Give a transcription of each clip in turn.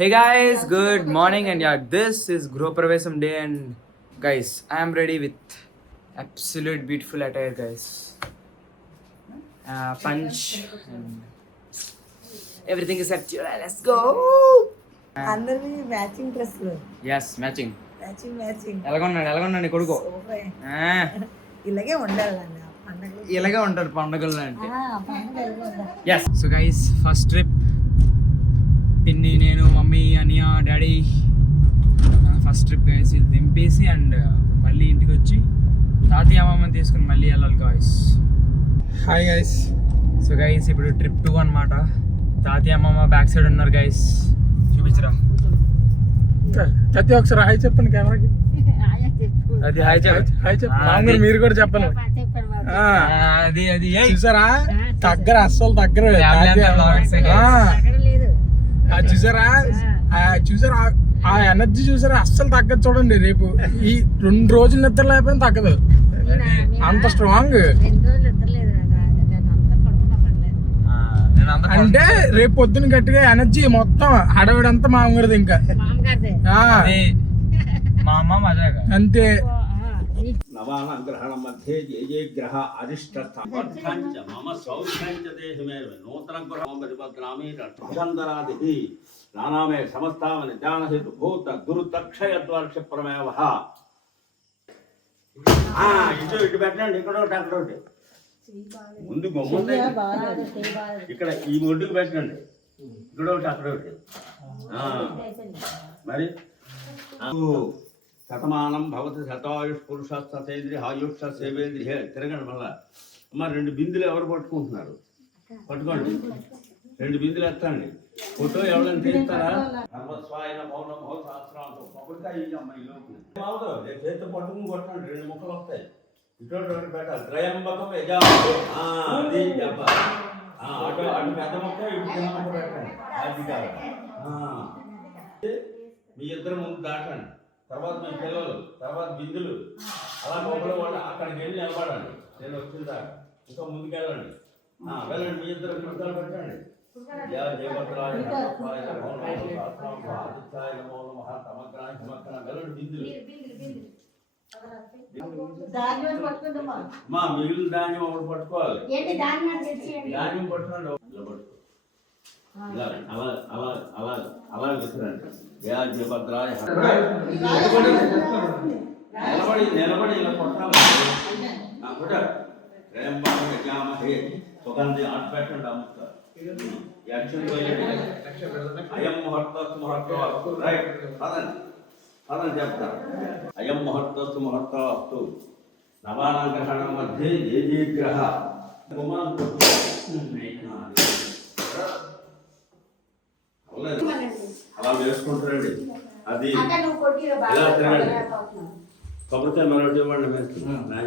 Hey guys, good morning, and yeah, this is Gro Pravesam day, and guys, I am ready with absolute beautiful attire, guys. Punch and everything is set. Let's go. అందరివి matching డ్రెస్లు. Yes, matching. Matching ఎలాగొన్నాడు కొడుకో ఇలాగే ఉండాలి పండుగలు. ఇలాగే ఉంటారు పండుగలు అంటే. పండుగ yes. So guys, first trip పిన్ని, నేను, మమ్మీ, అనియా, డాడీ ఫస్ట్ ట్రిప్ గైస్. ఇది దింపేసి అండ్ మళ్ళీ ఇంటికి వచ్చి తాతయ్య అమ్మమ్మని తీసుకుని మళ్ళీ వెళ్ళాలి guys. Hi guys. So guys, ఇప్పుడు ట్రిప్ 2 అనమాట. తాతయ్య అమ్మమ్మ బ్యాక్ సైడ్ ఉన్నారు గైస్. చూపించరా ప్రతి ఒకసారి హాయ్ చెప్పండి కెమెరాకి. అది హాయ్ చెప్పండి. మీరు కూడా చెప్పండి. అది అది చూసారా దగ్గర అస్సలు దగ్గర చూసారా ఆ ఎనర్జీ చూసారా అస్సలు తగ్గదు. చూడండి రేపు ఈ 2 రోజులు నిద్ర లేకపోయినా తగ్గదు, అంత స్ట్రాంగ్. అంటే రేపు పొద్దున గట్టిగా ఎనర్జీ మొత్తం హడవిడంతా మామూలుది ఇంకా మా అమ్మ మజాగా అంతే. నవానాం గ్రహణం మధ్య ఏ గ్రహ అరిష్టంచ మమ సౌఖ్యంచ దేహమే నూతన గ్రహం పరిపద్నామి రక్షందరాది నానామే సమస్తామని జ్ఞానహేతు భూత దుర్దక్షయద్వర్ష ప్రమేవ. ఇటు పెట్టండి, ఇక్కడ ఒకటి అక్కడ ఒకటి. ముందు గొమ్మ ఇక్కడ ఈ ఒడ్డుకు పెట్టండి, ఇక్కడ ఒకటి అక్కడ ఒకటి. మరి శతమానం భవతి శతాయుష్ పురుష సతేంద్రియ ఆయుష్ సేవేంద్రియ. తిరగండి మళ్ళా. అమ్మ 2 బిందులు ఎవరు పట్టుకుంటున్నారు? పట్టుకోండి, 2 బిందులు ఎత్తండి. ఫోటో ఎవరైనా తీస్తారా? చేతితో పట్టుకుని కొట్టండి, 2 ముక్కలు వస్తాయి. ఇటు పెట్టాలి. త్రయంబకం యజామహే. అది దెబ్బ. అటు అటు పెద్ద మొక్క, ఇటు చిన్న మొక్క పెట్టండి. అది కాదు. మీ ఇద్దరు ముందు దాటండి, తర్వాత మీ పిల్లలు, తర్వాత బిందులు, అలా మొక్కలు వాళ్ళు అక్కడికి వెళ్ళి నిలబడండి. నేను వచ్చిన దాకా ఇంకా ముందుకెళ్ళండి. వెళ్ళండి, మీ ఇద్దరు పుస్తకాలు పెట్టండి. వెళ్ళండి బిందులు. మా మిగిలిన ధాన్యం ఒకటి పట్టుకోవాలి. ధాన్యం పట్టుకోండి, అలా అలా అలా అలా విసిరండి. జయభద్రాయ నిలబడి నిలబడి ఇలా కొట్టాలి. సుగంధి అటు పెట్టండి. అమ్ముతా అయం ముహూర్తస్తు ముహూర్తస్తు. రైట్, అదండి అదని చెప్తారు. అయం ముహూర్తస్తు ముహూర్తస్తు. నవానాం గ్రహణం మధ్య ఏ గ్రహ అలా వేసుకుంటారండి. అది ఇలా తిరగండి. కొబ్బరికాయ మరొకటి ఇవ్వండి. వేస్తున్నాను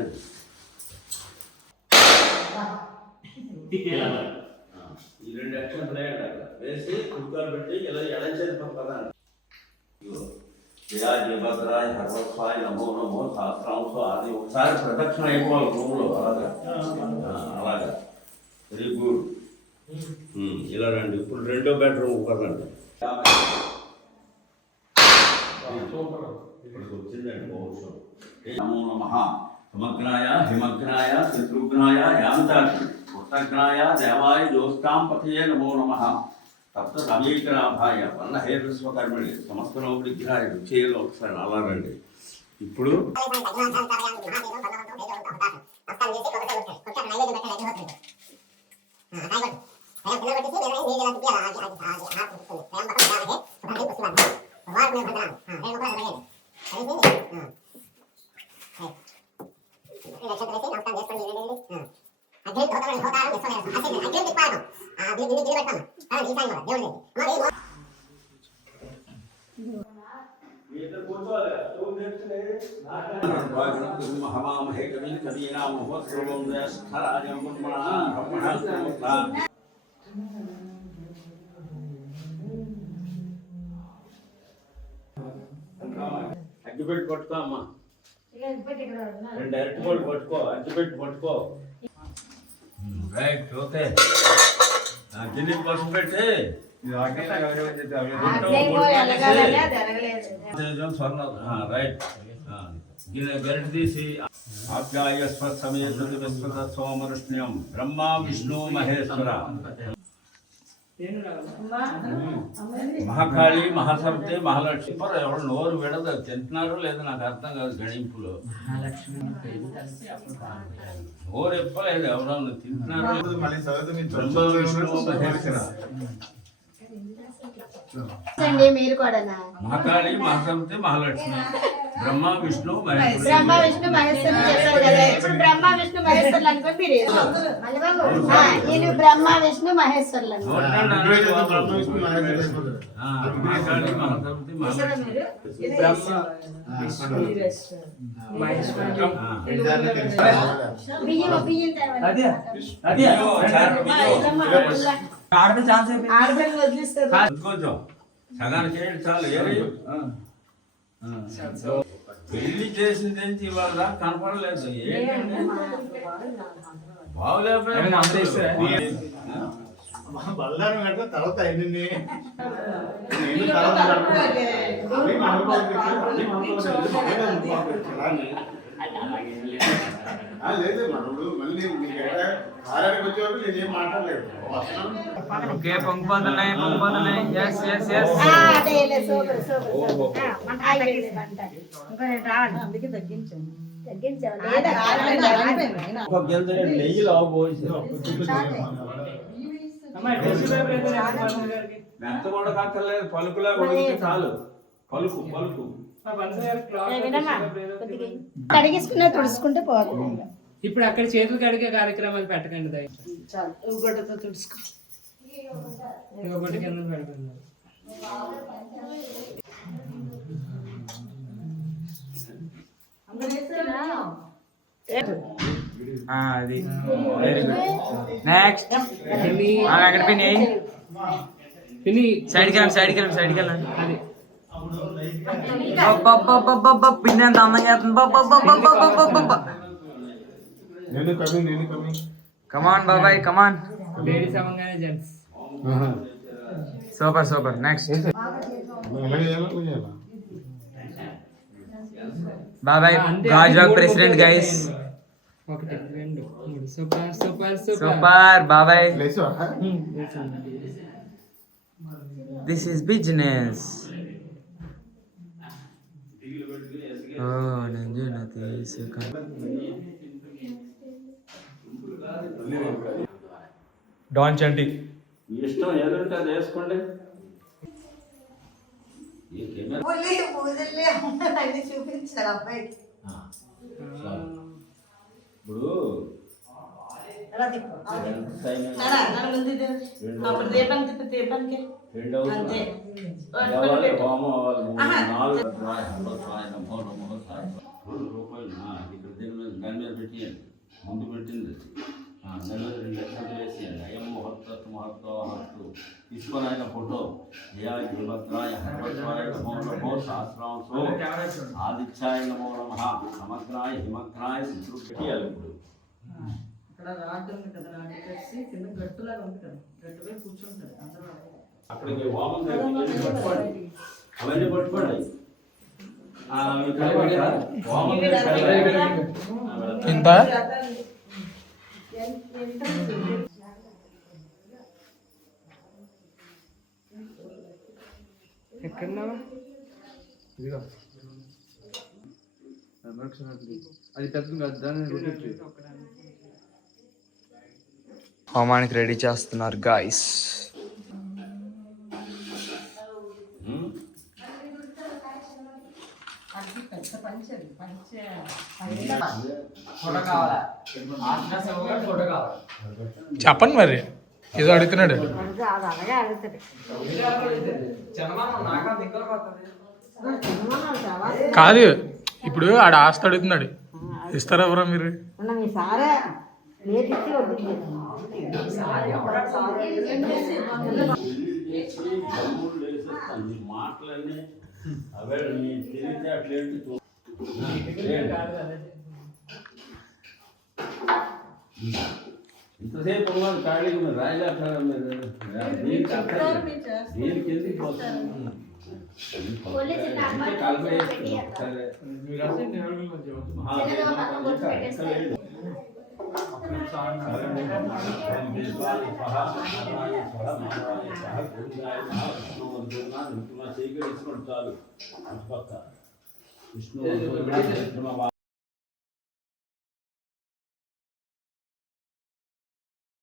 ఈ 2 అక్షరాలు వేయండి. అక్కడ వేసి కుక్కలు పెట్టి ఇలా ఎడంచేది పదండి. జయభద్రాయ సర్వస్వాయ నమో నమో సహస్రాంశ. అది ఒకసారి ప్రదక్షిణ అయిపోవాలి రూమ్లో. అలాగా అలాగా. Very good. ఇలా రండి. ఇప్పుడు 2వ బెడ్రూమ్ కదండి. ఇప్పటికి వచ్చిందండి మహోత్సవం. నమో నమః సమగ్రాయ హిమగ్నాయ శత్రుఘ్నాయ యాంతాక్షి ఉత్తగ్నాయ దేవాయ జ్యోష్టాం పథయే నమో నమః. తప్త సమీకరాభాయ వన్నహేతస్వకర్మణి సమస్తనో విగ్రహాయ రుచేలో. ఒకసారి అలా రండి. ఇప్పుడు మహామహే కవి కవీనాం మహోత్సవం జ్యేష్ఠరాజం బ్రహ్మణా. అగ్గిపెట్టి పట్టుకో అమ్మా. 2 అరటిపళ్ళు పట్టుకో, అగ్గిపెట్టి పట్టుకో. Right, okay. గిన్నెకి పసుపు పెట్టి స్వర్ణ రైట్ గరిట తీసి ఆప్యాయస్వ సమేత విశ్వత సోమరుష్ణ్యం బ్రహ్మ విష్ణు మహేశ్వర మహాకాళి మహాసరస్వతి మహాలక్ష్మి ఎవరు నోరు విడదు తింటున్నారో లేదో నాకు అర్థం కాదు గణింపులో నోరు ఎప్పలేదు ఎవరన్నా తింటున్నారో బ్రహ్మ విష్ణు మహేశ్వర మీరు కూడా మహాకాళి మహాసరస్వతి మహాలక్ష్మి బ్రహ్మ విష్ణు బ్రహ్మ విష్ణు మహేశ్వరులు చెప్పారు కదా ఇప్పుడు బ్రహ్మ విష్ణు మహేశ్వరులు అనుకోని మీరు నేను బ్రహ్మ విష్ణు మహేశ్వరులు మహాకాళి మహాసరస్వతి మహాలక్ష్మి బియ్యం బియ్యం ఆడపిల్ల ఛాన్స్ ఆడపిల్లని వదిలిస్తారు కొంచెం సగానికి చేయండి చాలు ఏరి పెళ్లి చేసింది ఏంటి ఇవాళ కనపడలేదు ఏంటండి బల్లారం అంటే తర్వాత ఎన్ని లేదు మనప్పుడు మళ్ళీ ఆరానికి వచ్చేవాళ్ళు నేనేం మాట్లాడలేదు ఓకే పొంగిపోతున్నాయి పొంగిపోతున్నాయి ఎస్ ఎస్ ఎస్ అందుకే తగ్గించండి ఒక గింజ నెయ్యి లావు పోసి ఎంత కూడా కక్కర్లేదు పలుకులా కొడితే చాలు పలుకు పలుకు కడిగేసుకున్నా తుడుచుకుంటే పోతుంది ఇప్పుడు అక్కడ చేతులు కడిగే కార్యక్రమాలు పెట్టకండి దయచేసి చాలు ఉగ్గొడ్డతో తుడుచుకో ఒకటి కింద పెడుతున్నారు అది వెరీ గుడ్ నెక్స్ట్ అక్కడ పిన్ని పిన్ని సైడ్కి వెళ్ళండి అది పిన్ని ఎంత అందంగా చేస్తుంది నేను కమింగ్ కమాన్ బాబాయ్ కమాన్ లేడీస్ అవ్వగానే జెంట్స్ సూపర్ సూపర్ నెక్స్ట్ బాబాయ్ గాజువాక్ ప్రెసిడెంట్ గైస్ ఒకటి రెండు మూడు సూపర్ సూపర్ సూపర్ బాబాయ్ దిస్ ఇస్ బిజినెస్ ఓ నేను తీసుక డాన్ చంటి ఇష్టం ఏదంటే అది వేసుకోండి పూజలే అన్ని చూపించారు అబ్బాయికి ఇప్పుడు అలా తిప్పు అప్పుడు దీపం తిప్పి దీపానికి అంతే హోమం అవ్వాలి 4 రూపాయలు ఇక్కడ దాని మీద పెట్టియండి ముందు పెట్టింది దాని మీద 2 లక్షలు వేసేయండి అయం ముహూర్త మహత్వ తీసుకొని ఆయన ఫోటో హిమగ్రాయ హర్వత్వాయ నమో నమో సహస్రాంశో ఆదిత్యాయ నమో నమః సమగ్రాయ హిమగ్రాయ శత్రుఘ్యాలు ఇప్పుడు ఇక్కడ రాడ్ ఉంది కదా రాడ్ కట్టి కింద గట్టులాగా ఉంది కదా గట్టుపై కూర్చుంటారు అందరూ అక్కడికి వామం పట్టుకోండి అవన్నీ పట్టుకోండి ఇంత ఎక్కడున్నావా అది పెద్ద దాన్ని హోమానికి రెడీ చేస్తున్నారు గాయస్ చెప్పండి మరి ఏదో అడుగుతున్నాడు అలాగే అడుగుతాడు కాదు ఇప్పుడు ఆడ ఆస్తి అడుగుతున్నాడు ఇస్తారా ఎవరా మీరు మీ సారే రేట్ ఇచ్చి వడ్డీ మాటలన్నీ అవే తిరిగితే అట్లేంటి ఇంతసేపు ఉన్నది ఖాళీగా ఉంది రాయిగా దీనికి చెప్తారు, మీరు చేస్తారు. దీనికి ఎందుకు పోతుంది? ఓన్లీ చిన్న అమ్మాయి కలిపే పెట్టి సరే చిన్నగా పక్కన కొట్టి పెట్టేస్తారు. విష్ణు